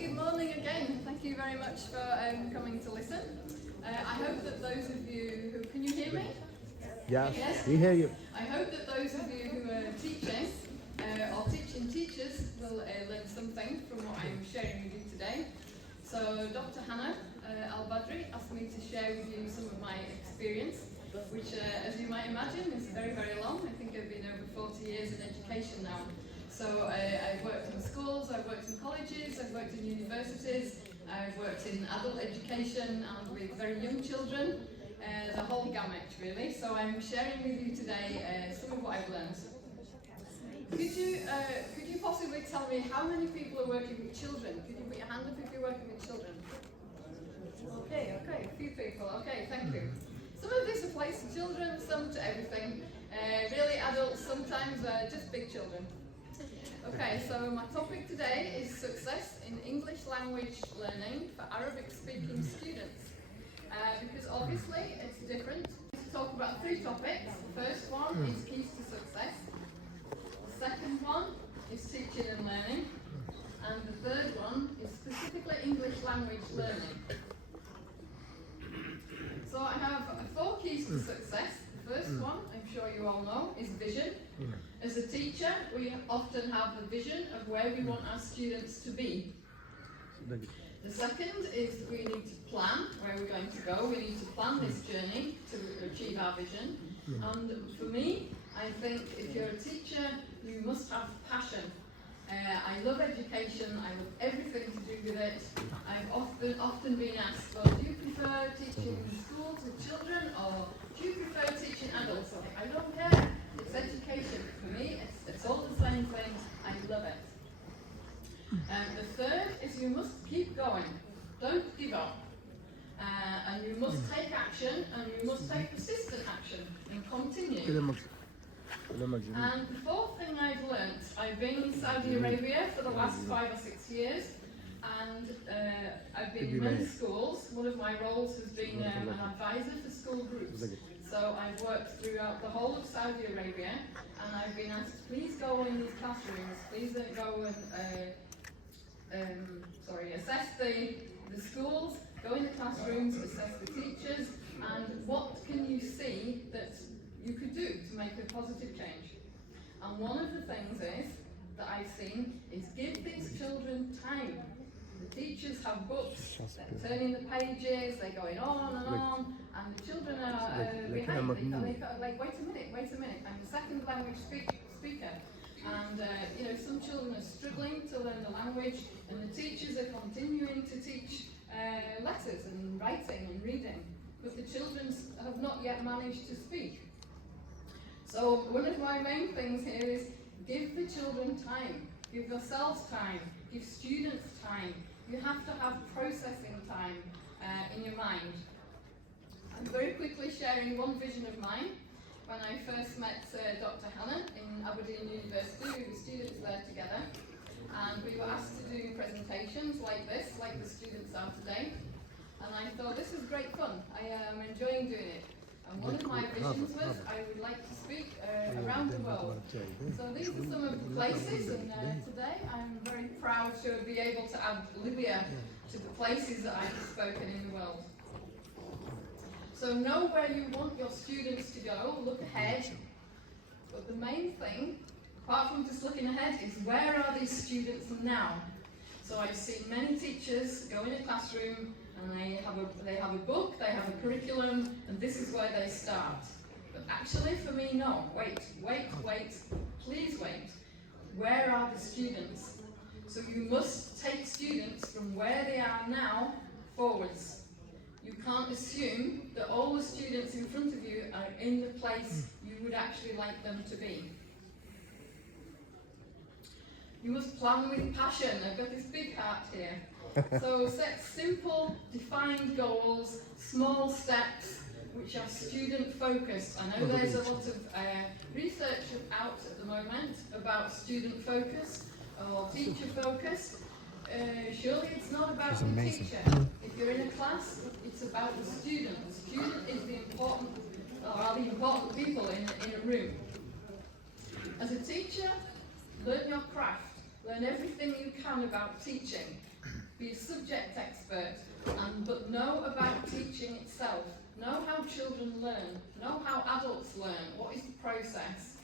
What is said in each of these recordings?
Okay, good morning again. Thank you very much for coming to listen. I hope that those of you who, can you hear me? Yes, Yes? we hear you. I hope that those of you who are teaching or teaching teachers will learn something from what I'm sharing with you today. So Dr. Hannah Al-Badri asked me to share with you some of my experience, which as you might imagine is very, very long. I think I've been over 40 years in education now. So I've worked in schools, I've worked in colleges, I've worked in universities, I've worked in adult education and with very young children, the whole gamut really. So I'm sharing with you today some of what I've learned. Could you possibly tell me how many people are working with children? Could you put your hand up if you're working with children? Okay, a few people. Okay, thank you. Some of this applies to children, some to everything. Really adults, sometimes just big children. Okay, so my topic today is success in English language learning for Arabic speaking students. Because obviously it's different. To talk about three topics. The first one is keys to success. The second one is teaching and learning. And the third one is specifically English language learning. So I have 4 keys to success. The first one, I'm sure you all know, is vision. As a teacher, we often have a vision of where we want our students to be. The second is we need to plan where we're going to go. We need to plan this journey to achieve our vision. And for me, I think if you're a teacher, you must have passion. I love education, I love everything to do with it. I've often been asked, well, do you prefer teaching in schools with children or do you prefer teaching adults? I don't care, it's education. For me, it's all the same thing, I love it. The third is you must keep going, don't give up. And you must take action and you must take persistent action and continue. And the fourth thing I've learnt, I've been in Saudi Arabia for the last 5 or 6 years, and I've been in many schools. One of my roles has been an advisor for school groups. So I've worked throughout the whole of Saudi Arabia, and I've been asked, please go in these classrooms, please go and assess the schools, go in the classrooms, assess the teachers, and what can you see that you could do to make a positive change. And one of the things that I've seen is give these children time. The teachers have books, they're turning the pages, they're going on, and the children are behind. Like, wait a minute, I'm a second language speaker. And some children are struggling to learn the language, and the teachers are continuing to teach letters and writing and reading, but the children have not yet managed to speak. So one of my main things here is give the children time, give yourselves time, give students time. You have to have processing time in your mind. I'm very quickly sharing one vision of mine. When I first met Dr. Hannah in Aberdeen University, we were students there together, and we were asked to do presentations like this, like the students are today. And I thought, this is great fun. I am enjoying doing it. And one of my visions was I would like to speak around the world. So these are some of the places, and today I'm very proud to be able to add Libya to the places that I've spoken in the world. So know where you want your students to go, look ahead, but the main thing, apart from just looking ahead, is where are these students now? So I've seen many teachers go in a classroom and they have a book, they have a curriculum, and this is where they start. But actually for me, no, wait, please wait. Where are the students? So you must take students from where they are now forwards. You can't assume that all the students in front of you are in the place you would actually like them to be. You must plan with passion. I've got this big heart here. So set simple, defined goals, small steps, which are student focused. I know there's a lot of research out at the moment about student focus or teacher focus. Surely it's not about the teacher. If you're in a class, it's about the student. The student is the important people in a room. As a teacher, learn your craft. Learn everything you can about teaching. be a subject expert, but know about teaching itself. Know how children learn. Know how adults learn. What is the process?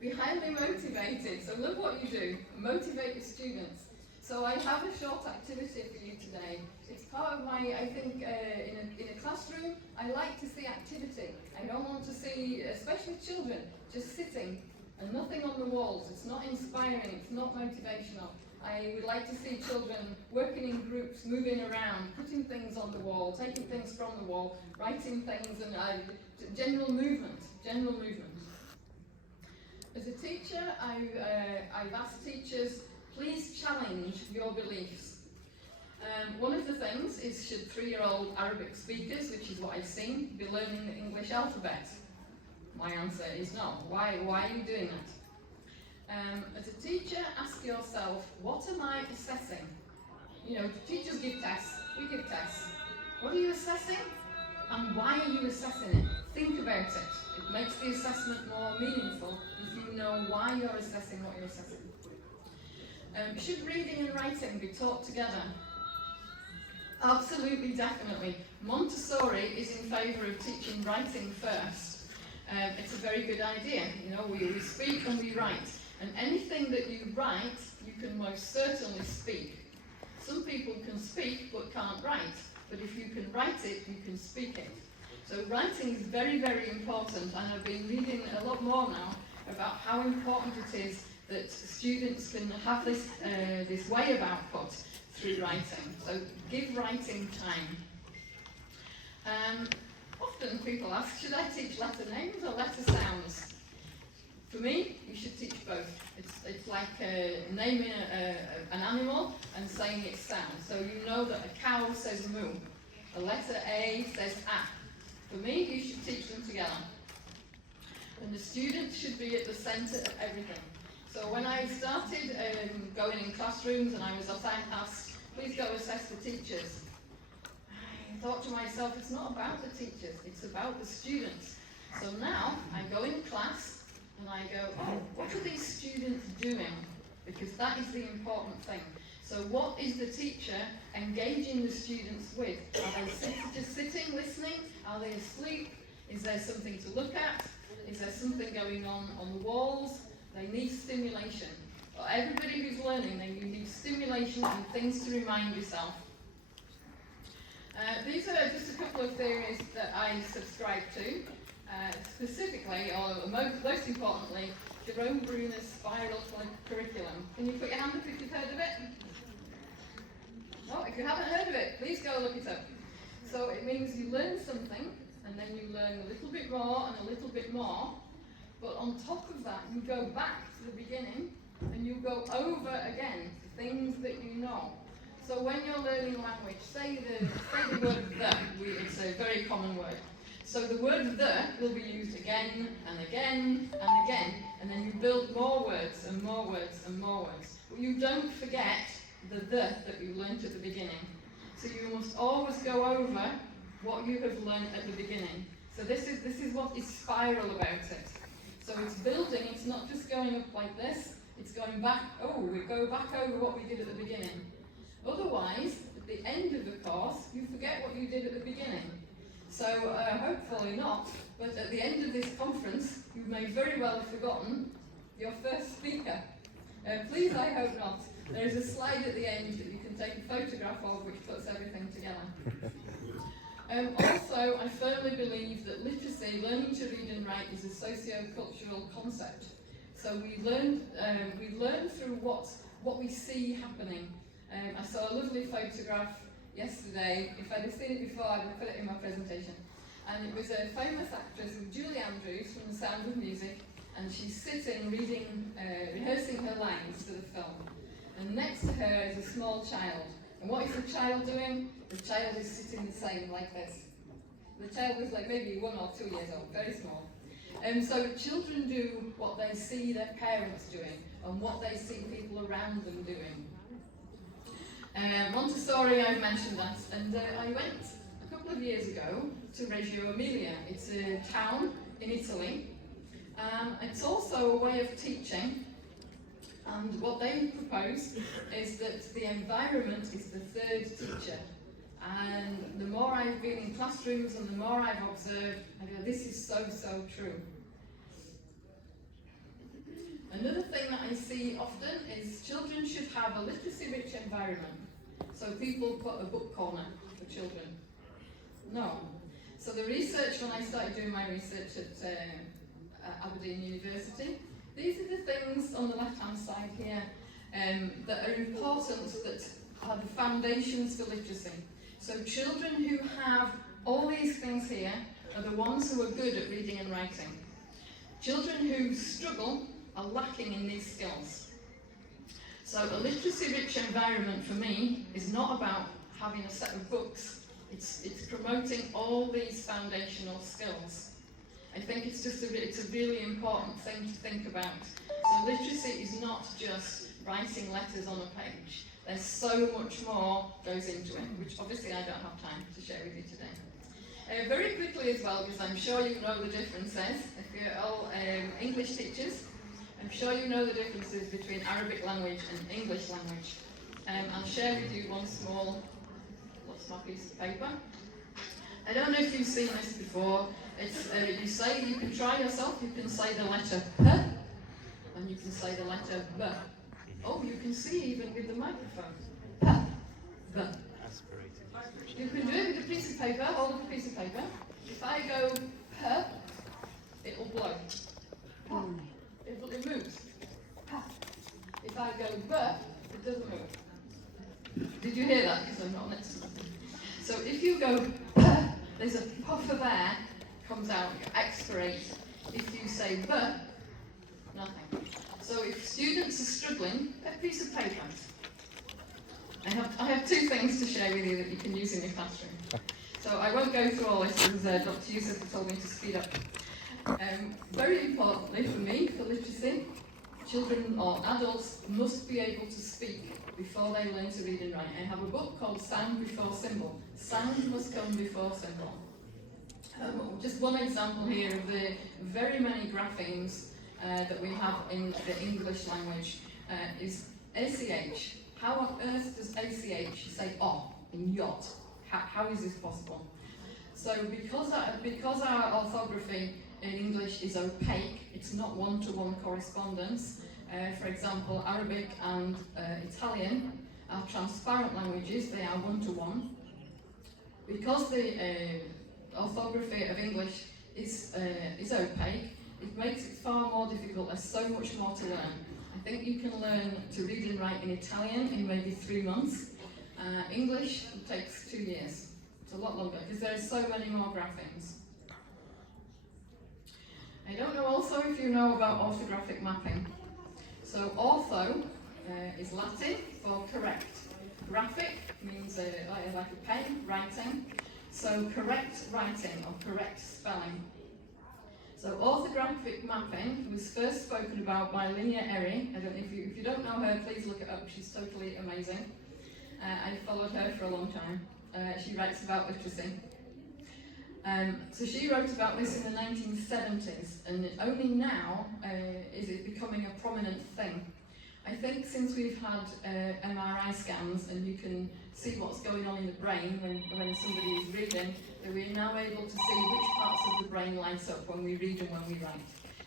Be highly motivated. So love what you do. Motivate your students. So I have a short activity for you today. It's part of my, I think, in a classroom, I like to see activity. I don't want to see, especially children, just sitting and nothing on the walls. It's not inspiring, it's not motivational. I would like to see children working in groups, moving around, putting things on the wall, taking things from the wall, writing things, and general movement, As a teacher, I've asked teachers, please challenge your beliefs. One of the things is, should 3-year-old Arabic speakers, which is what I've seen, be learning the English alphabet? My answer is no. Why are you doing that? As a teacher, ask yourself, what am I assessing? You know, teachers give tests, we give tests. What are you assessing? And why are you assessing it? Think about it. It makes the assessment more meaningful if you know why you're assessing what you're assessing. Should reading and writing be taught together? Absolutely, definitely. Montessori is in favour of teaching writing first. It's a very good idea. You know, we speak and we write. And anything that you write, you can most certainly speak. Some people can speak but can't write. But if you can write it, you can speak it. So writing is very, very important. And I've been reading a lot more now about how important it is that students can have this way of output through writing. So give writing time. Often people ask, should I teach letter names or letter sounds? For me, you should teach both. It's like naming an animal and saying its sound. So you know that a cow says moo, a letter A says ah. For me, you should teach them together. And the students should be at the centre of everything. So when I started going in classrooms and I was asked, please go assess the teachers, I thought to myself, it's not about the teachers, it's about the students. So now I go in class and I go, oh, what are these students doing? Because that is the important thing. So what is the teacher engaging the students with? Are they just sitting, listening? Are they asleep? Is there something to look at? Is there something going on the walls? They need stimulation. Well, everybody who's learning, you need stimulation and things to remind yourself. These are just a couple of theories that I subscribe to. Specifically, or most importantly, Jerome Bruner's spiral curriculum. Can you put your hand up if you've heard of it? No, if you haven't heard of it, please go look it up. So it means you learn something, and then you learn a little bit more and a little bit more. But on top of that, you go back to the beginning, and you go over again to things that you know. So when you're learning language, say the word the. It's a very common word. So the word the will be used again and again and again, and then you build more words and more words and more words. But you don't forget the that you learnt at the beginning. So you must always go over what you have learnt at the beginning. So this is what is spiral about it. So it's building, it's not just going up like this, it's going back, we go back over what we did at the beginning. Otherwise, at the end of the course, you forget what you did at the beginning. So hopefully not, but at the end of this conference, you may very well have forgotten your first speaker. Please, I hope not. There is a slide at the end that you can take a photograph of which puts everything together. Also, I firmly believe that literacy, learning to read and write, is a socio-cultural concept. So we learn through what we see happening. I saw a lovely photograph yesterday. If I'd have seen it before, I'd have put it in my presentation. And it was a famous actress, Julie Andrews, from The Sound of Music, and she's sitting reading, rehearsing her lines for the film. And next to her is a small child. And what is the child doing? The child is sitting the same, like this. The child is like maybe 1 or 2 years old, very small. So children do what they see their parents doing, and what they see people around them doing. Montessori, I've mentioned that, and I went a couple of years ago to Reggio Emilia. It's a town in Italy. It's also a way of teaching And what they propose is that the environment is the third teacher. And the more I've been in classrooms and the more I've observed, I go, this is so, so true. Another thing that I see often is children should have a literacy-rich environment. So people put a book corner for children. No. So the research, when I started doing my research at Aberdeen University, these are the things on the left-hand side here that are important, that are the foundations for literacy. So children who have all these things here are the ones who are good at reading and writing. Children who struggle are lacking in these skills. So a literacy-rich environment for me is not about having a set of books. It's promoting all these foundational skills. I think it's a really important thing to think about. So literacy is not just writing letters on a page. There's so much more goes into it, which obviously I don't have time to share with you today. Very quickly as well, because I'm sure you know the differences. If you're all English teachers, I'm sure you know the differences between Arabic language and English language. I'll share with you one small piece of paper. I don't know if you've seen this before. It's you can try yourself. You can say the letter P, and you can say the letter B. Oh, you can see even with the microphone. P, B. You can do it with a piece of paper. Hold up a piece of paper. If I go P, it'll blow. It moves. If I go B, it doesn't move. Did you hear that? Because I'm not next to them. So if you go P, there's a puff of air comes out, you expirate. If you say B, nothing. So if students are struggling, a piece of paper. I have two things to share with you that you can use in your classroom. So I won't go through all this because Dr. Youssef told me to speed up. Very importantly for me, for literacy, children or adults must be able to speak before they learn to read and write. I have a book called Sound Before Symbol. Sound must come before symbol. Just one example here of the very many graphemes that we have in the English language is ACH. How on earth does ACH say O in yacht? How is this possible? So because our orthography in English is opaque, it's not one-to-one correspondence. For example, Arabic and Italian are transparent languages, they are one-to-one. Because the orthography of English is opaque, it makes it far more difficult. There's so much more to learn. I think you can learn to read and write in Italian in maybe 3 months. English takes 2 years. It's a lot longer because there are so many more graphemes. I don't know also if you know about orthographic mapping. So ortho is Latin for correct. Graphic means like a pen, writing. So correct writing or correct spelling. So orthographic mapping was first spoken about by Linnea Eyre. I don't know if you don't know her, please look it up. She's totally amazing. I followed her for a long time. She writes about literacy. So she wrote about this in the 1970s, and only now is it becoming a prominent thing. I think since we've had MRI scans and you can see what's going on in the brain when somebody is reading, that we're now able to see which parts of the brain light up when we read and when we write.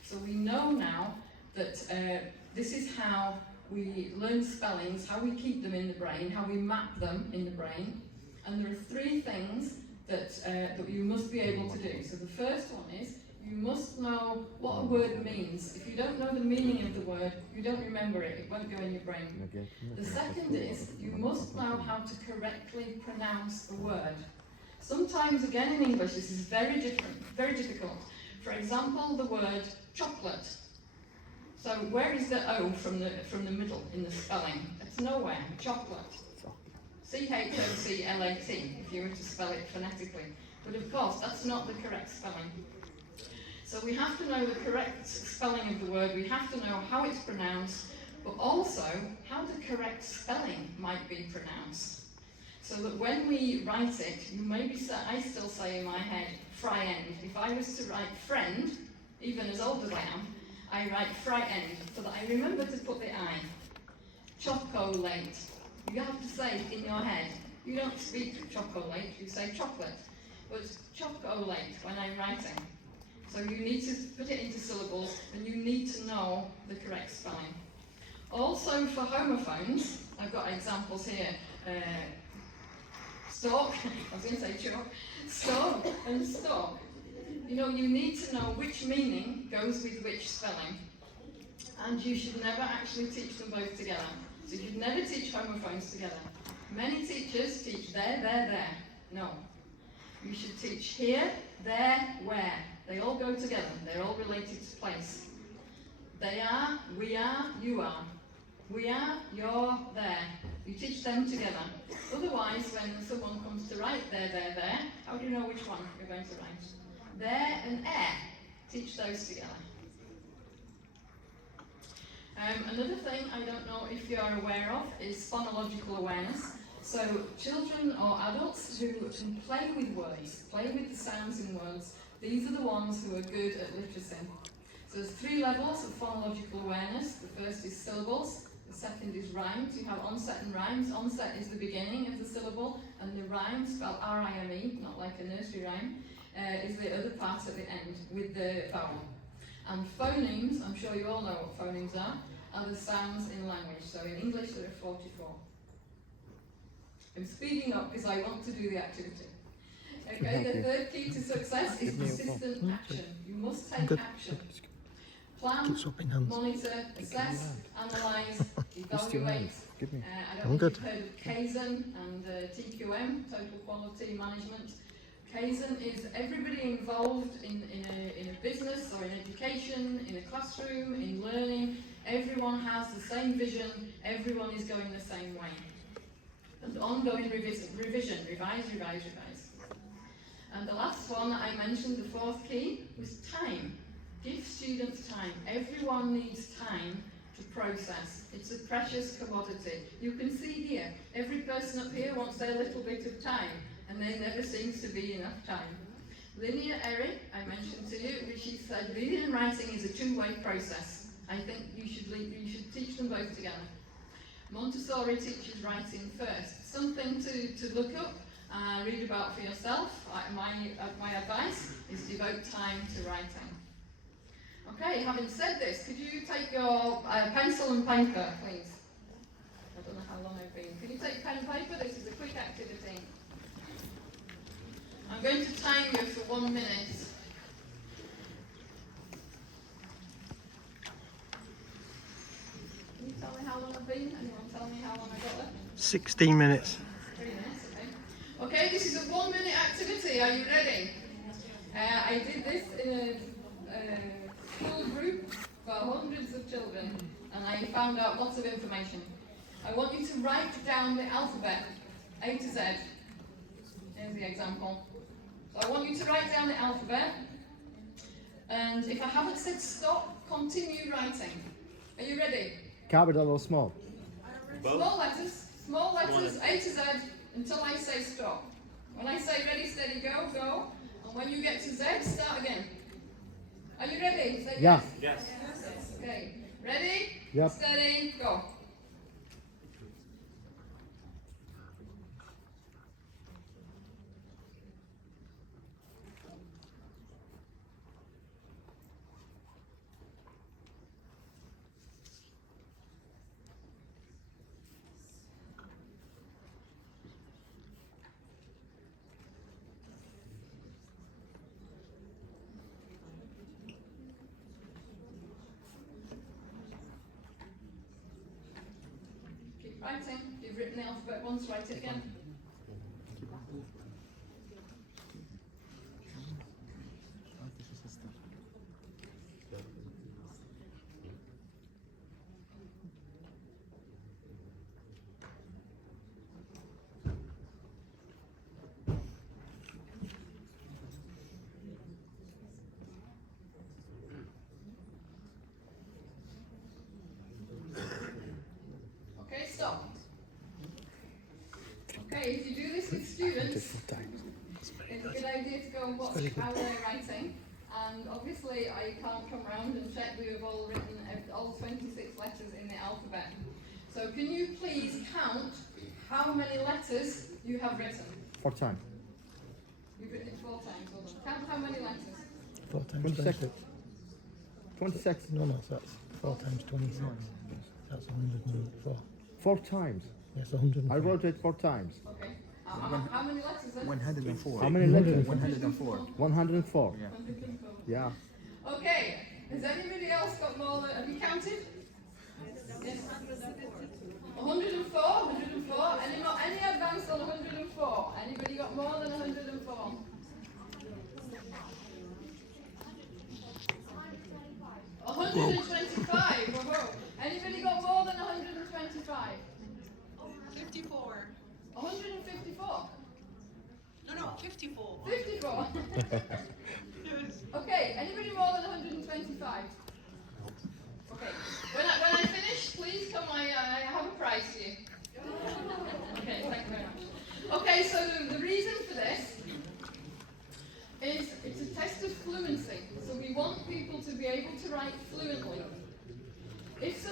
So we know now that this is how we learn spellings, how we keep them in the brain, how we map them in the brain. And there are 3 things that you must be able to do. So the first one is, you must know what a word means. If you don't know the meaning of the word, you don't remember it, it won't go in your brain. The second is, you must know how to correctly pronounce the word. Sometimes, again in English, this is very difficult. For example, the word chocolate. So where is the O from the middle in the spelling? It's nowhere. Chocolate. C-H-O-C-L-A-T, if you were to spell it phonetically. But of course, that's not the correct spelling. So we have to know the correct spelling of the word, we have to know how it's pronounced, but also how the correct spelling might be pronounced. So that when we write it, I still say in my head, fry end. If I was to write friend, even as old as I am, I write frightened so that I remember to put the I. Chocolate. You have to say it in your head. You don't speak chocolate, you say chocolate. But chocolate when I'm writing. So you need to put it into syllables and you need to know the correct spelling. Also for homophones, I've got examples here. Stalk, I was going to say chalk. Stalk and stalk. You know, you need to know which meaning goes with which spelling. And you should never actually teach them both together. So you should never teach homophones together. Many teachers teach there. No. You should teach here, there, where. They all go together. They're all related to place. They are, we are, you are. We are, you're, there. You teach them together. Otherwise, when someone comes to write there, how do you know which one you're going to write? There and air. Teach those together. Another thing I don't know if you're aware of is phonological awareness. So children or adults who can play with words, play with the sounds in words, these are the ones who are good at literacy. So there's 3 levels of phonological awareness. The first is syllables, the second is rhymes. You have onset and rhymes. Onset is the beginning of the syllable, and the rhyme, spelled R-I-M-E, not like a nursery rhyme, is the other part at the end with the vowel. And phonemes, I'm sure you all know what phonemes are the sounds in language. So in English there are 44. I'm speeding up because I want to do the activity. Okay, the third key to success is consistent action. You must take action. Plan, monitor, assess, analyse, evaluate. I don't know if you've heard of Kaizen and TQM, Total Quality Management. Kaizen is everybody involved in a business or in education, in a classroom, in learning. Everyone has the same vision, everyone is going the same way. And ongoing revision, revise. And the last one I mentioned, the 4th key, was time. Give students time. Everyone needs time to process. It's a precious commodity. You can see here, every person up here wants their little bit of time, and there never seems to be enough time. Linear Eric, I mentioned to you, she said reading and writing is a 2-way process. I think you should teach them both together. Montessori teaches writing first. Something to look up, read about for yourself. My advice is devote time to writing. Okay, having said this, could you take your pencil and paper, please? I don't know how long I've been. Can you take pen and paper? This is a quick activity. I'm going to time you for 1 minute. Can you tell me how long I've been? Anyone tell me how long I got left? 16 minutes. 3 minutes, okay. Okay, this is a 1 minute activity. Are you ready? I did this in a school group for hundreds of children, and I found out lots of information. I want you to write down the alphabet, A to Z. Here's the example. So I want you to write down the alphabet, and if I haven't said stop, continue writing. Are you ready? Capital or small? Small letters, A to Z, until I say stop. When I say ready, steady, go, go. And when you get to Z, start again. Are you ready? Say Yeah. Yes. Okay. Ready? Yep. Steady, go. Writing. You've written the alphabet once, write it again. Okay, stop. Okay, if you do this with students, it's a good idea to go and watch how they're writing And obviously I can't come round and check we have all written all 26 letters in the alphabet. So can you please count how many letters you have written? 4 times. You've written it 4 times, hold on. Count how many letters? 4 times 26. 26. 26. No, that's 4 times 26. That's 104. 4 times. Yes, 104. I wrote it 4 times. Okay. How many letters then? 104. How many letters? 104. 104. Yeah. 104. Yeah. Okay. Has anybody else got more than, have you counted? Yes. 104, 104. Any advance on 104? Anybody got more than 104? A 125. Whoa. Anybody got more than 125? 54. 154. No, 54. 54. Okay, anybody more than 125? Okay, when I finish, please come, I have a prize for you. Okay, thank you very much. Okay, so the reason for this is it's a test of fluency. So we want people to be able to write fluently. If a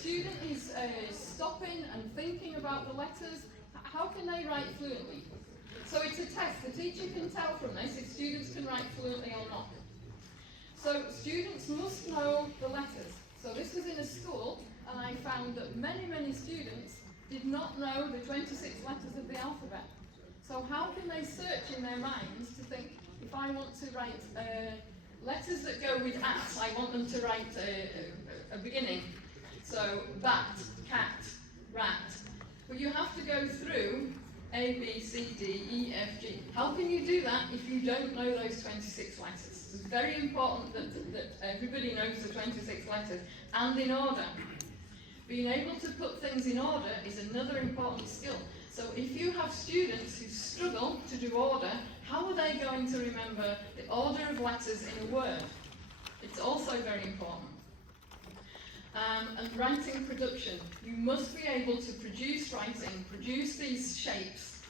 student is stopping and thinking about the letters, how can they write fluently? So it's a test. The teacher can tell from this if students can write fluently or not. So students must know the letters. So this was in a school, and I found that many students did not know the 26 letters of the alphabet. So how can they search in their minds to think, if I want to write letters that go with at, I want them to write a beginning. So bat, cat, rat. But you have to go through A, B, C, D, E, F, G. How can you do that if you don't know those 26 letters? It's very important that everybody knows the 26 letters and in order. Being able to put things in order is another important skill. So if you have students who struggle to do order, how are they going to remember the order of letters in a word? It's also very important. And writing production. You must be able to produce these shapes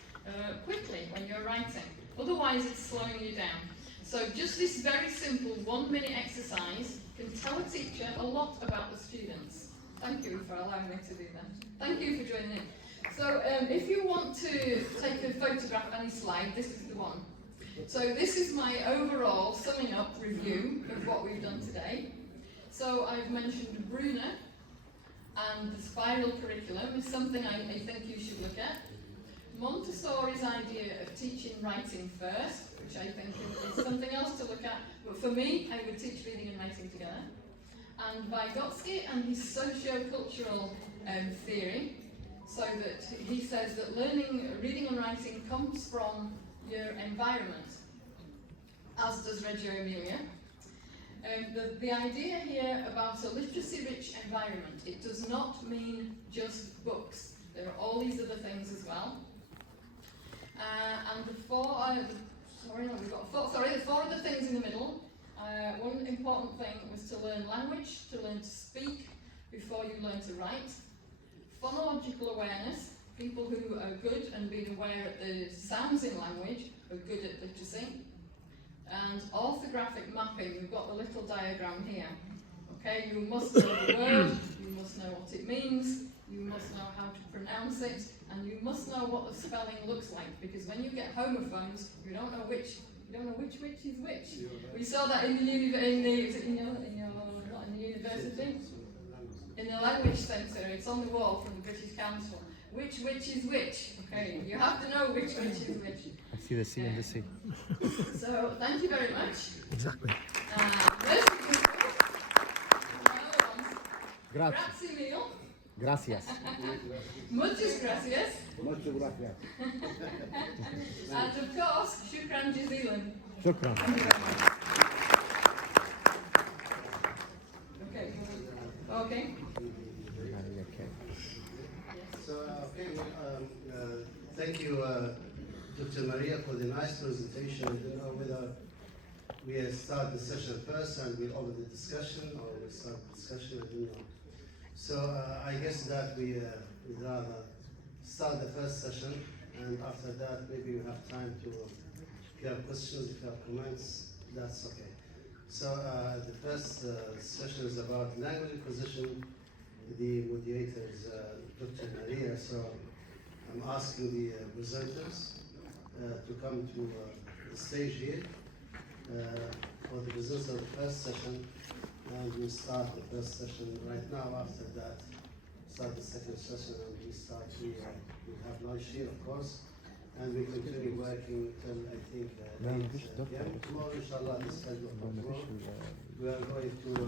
quickly when you're writing. Otherwise it's slowing you down. So just this very simple 1-minute exercise can tell a teacher a lot about the students. Thank you for allowing me to do that. Thank you for joining in. So if you want to take a photograph of any slide, this is the one. So this is my overall summing up review of what we've done today. So I've mentioned Bruner, and the spiral curriculum is something I think you should look at. Montessori's idea of teaching writing first, which I think is something else to look at, but for me, I would teach reading and writing together. And Vygotsky and his socio-cultural theory, so that he says that reading and writing comes from your environment, as does Reggio Emilia. The idea here about a literacy-rich environment, it does not mean just books. There are all these other things as well. And the four other things in the middle. One important thing was to learn language, to learn to speak before you learn to write. Phonological awareness, people who are good and being aware of the sounds in language are good at literacy. And orthographic mapping, we've got the little diagram here. Okay, you must know the word, you must know what it means, you must know how to pronounce it, and you must know what the spelling looks like, because when you get homophones, you don't know which is which. We saw that in the university, in the language centre. It's on the wall from the British Council. Which is which? Okay, you have to know which is which. I see the C and the C. So thank you very much. Exactly. Grazie. Grazie mille. Gracias. Muchas gracias. Muchas gracias. And of course, shukran jazilan. Shukran. Thank you very much. Okay. Okay. So, thank you, Dr. Maria, for the nice presentation. I don't know whether we start the session first and we'll open the discussion, or we start the discussion, I don't know. So, I guess that we'd rather start the first session, and after that, maybe we have time to, if you have questions, if you have comments, that's okay. So the first session is about language acquisition. The moderator is Dr. Maria. So I'm asking the presenters to come to the stage here for the results of the first session. And we start the first session right now. After that, start the second session, and we start. We have lunch here, of course, and we continue working till I think 8 p.m. Tomorrow, inshallah, the schedule for tomorrow. We are going to